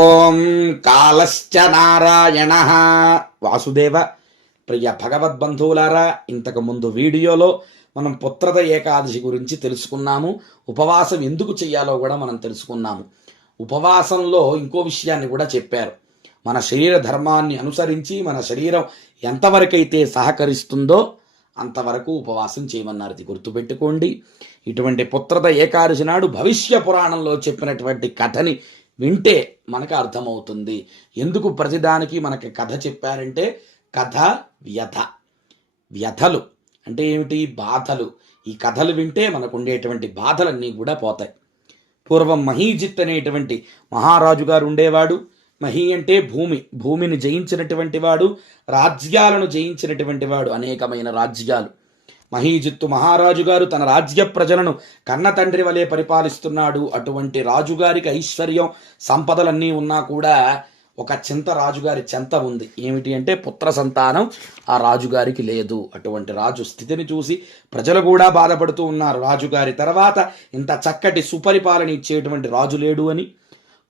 ఓం కాలశ్చ నారాయణ. వాసుదేవ ప్రియ భగవద్బంధువులారా ఇంతకు ముందు వీడియోలో మనం పుత్రద ఏకాదశి గురించి తెలుసుకున్నాము. ఉపవాసం ఎందుకు చేయాలో కూడా మనం తెలుసుకున్నాము. ఉపవాసంలో ఇంకో విషయాన్ని కూడా చెప్పారు. మన శరీర ధర్మాన్ని అనుసరించి మన శరీరం ఎంతవరకైతే సహకరిస్తుందో అంతవరకు ఉపవాసం చేయమన్నారు. ఇది గుర్తుపెట్టుకోండి. ఇటువంటి పుత్రద ఏకాదశి నాడు భవిష్య పురాణంలో చెప్పినటువంటి కథని వింటే మనకు అర్థమవుతుంది. ఎందుకు ప్రతిదానికి మనకి కథ చెప్పారంటే కథ వ్యథ వ్యథలు అంటే ఏమిటి? బాధలు. ఈ కథలు వింటే మనకు ఉండేటువంటి బాధలన్నీ కూడా పోతాయి. పూర్వం మహీజిత్ అనేటువంటి మహారాజు గారు ఉండేవాడు. మహి అంటే భూమి. భూమిని జయించినటువంటి వాడు. రాజ్యాలను జయించినటువంటి వాడు అనేకమైన రాజ్యాలు. మహీజిత్తు మహారాజు గారు తన రాజ్య ప్రజలను కన్న తండ్రి వలె పరిపాలిస్తున్నాడు. అటువంటి రాజుగారికి ఐశ్వర్యం సంపదలన్నీ ఉన్నా కూడా ఒక చింత రాజుగారి చెంత ఉంది. ఏమిటి అంటే పుత్ర సంతానం ఆ రాజుగారికి లేదు. అటువంటి రాజు స్థితిని చూసి ప్రజలు కూడా బాధపడుతూ ఉన్నారు. రాజుగారి తర్వాత ఇంత చక్కటి సుపరిపాలన ఇచ్చేటువంటి రాజు లేడు అని.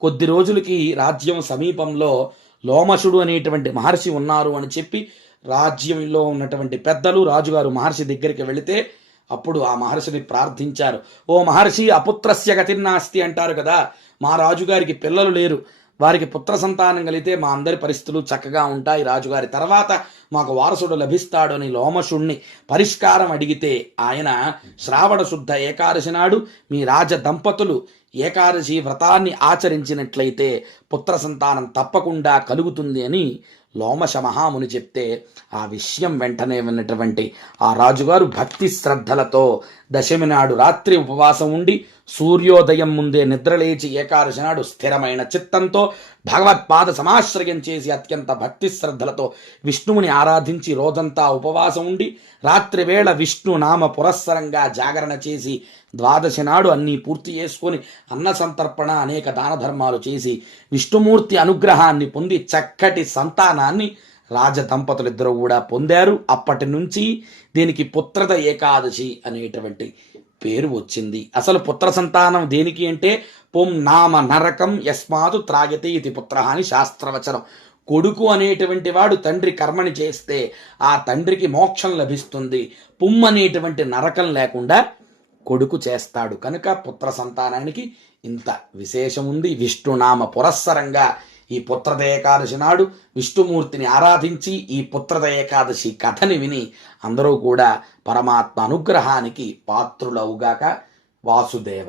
కొద్ది రోజులకి రాజ్యం సమీపంలో లోమశుడు అనేటువంటి మహర్షి ఉన్నారు అని చెప్పి రాజ్యంలో ఉన్నటువంటి పెద్దలు రాజుగారు మహర్షి దగ్గరికి వెళితే అప్పుడు ఆ మహర్షిని ప్రార్థించారు. ఓ మహర్షి అపుత్రస్య గతిర్నాస్తి అంటారు కదా. మా రాజుగారికి పిల్లలు లేరు. వారికి పుత్ర సంతానం కలిగితే మా అందరి పరిస్థితులు చక్కగా ఉంటాయి. రాజుగారి తర్వాత మాకు వారసుడు లభిస్తాడు అని లోమశుణ్ణి పరిష్కారం అడిగితే ఆయన శ్రావణ శుద్ధ ఏకాదశి నాడు మీ రాజ దంపతులు ఏకాదశి వ్రతాన్ని ఆచరించినట్లయితే పుత్ర సంతానం తప్పకుండా కలుగుతుంది అని లోమశ మహాముని చెప్తే ఆ విషయం వెంటనే విన్నటువంటి ఆ రాజుగారు భక్తి శ్రద్ధలతో దశమి నాడు రాత్రి ఉపవాసం ఉండి సూర్యోదయం ముందే నిద్రలేచి ఏకాదశి నాడు స్థిరమైన చిత్తంతో భగవత్పాద సమాశ్రయం చేసి అత్యంత భక్తి శ్రద్ధలతో విష్ణువుని ఆరాధించి రోజంతా ఉపవాసం ఉండి రాత్రి వేళ విష్ణు నామ పురస్సరంగా జాగరణ చేసి ద్వాదశి నాడు అన్నీ పూర్తి చేసుకొని అన్న సంతర్పణ అనేక దాన ధర్మాలు చేసి విష్ణుమూర్తి అనుగ్రహాన్ని పొంది చక్కటి సంతానాన్ని రాజ దంపతులిద్దరూ కూడా పొందారు. అప్పటి నుంచి దీనికి పుత్రద ఏకాదశి అనేటువంటి పేరు వచ్చింది. అసలు పుత్ర సంతానం దేనికి అంటే పుం నామ నరకం యస్మాతు త్రాగతే ఇది పుత్ర అని శాస్త్రవచనం. కొడుకు అనేటువంటి వాడు తండ్రి కర్మని చేస్తే ఆ తండ్రికి మోక్షం లభిస్తుంది. పుమ్ అనేటువంటి నరకం లేకుండా కొడుకు చేస్తాడు. కనుక పుత్ర సంతానానికి ఇంత విశేషం ఉంది విష్ణునామ పురస్సరంగా ఈ పుత్రద ఏకాదశి నాడు విష్ణుమూర్తిని ఆరాధించి ఈ పుత్రద ఏకాదశి కథని విని అందరూ కూడా పరమాత్మ అనుగ్రహానికి పాత్రులవుగాక వాసుదేవ.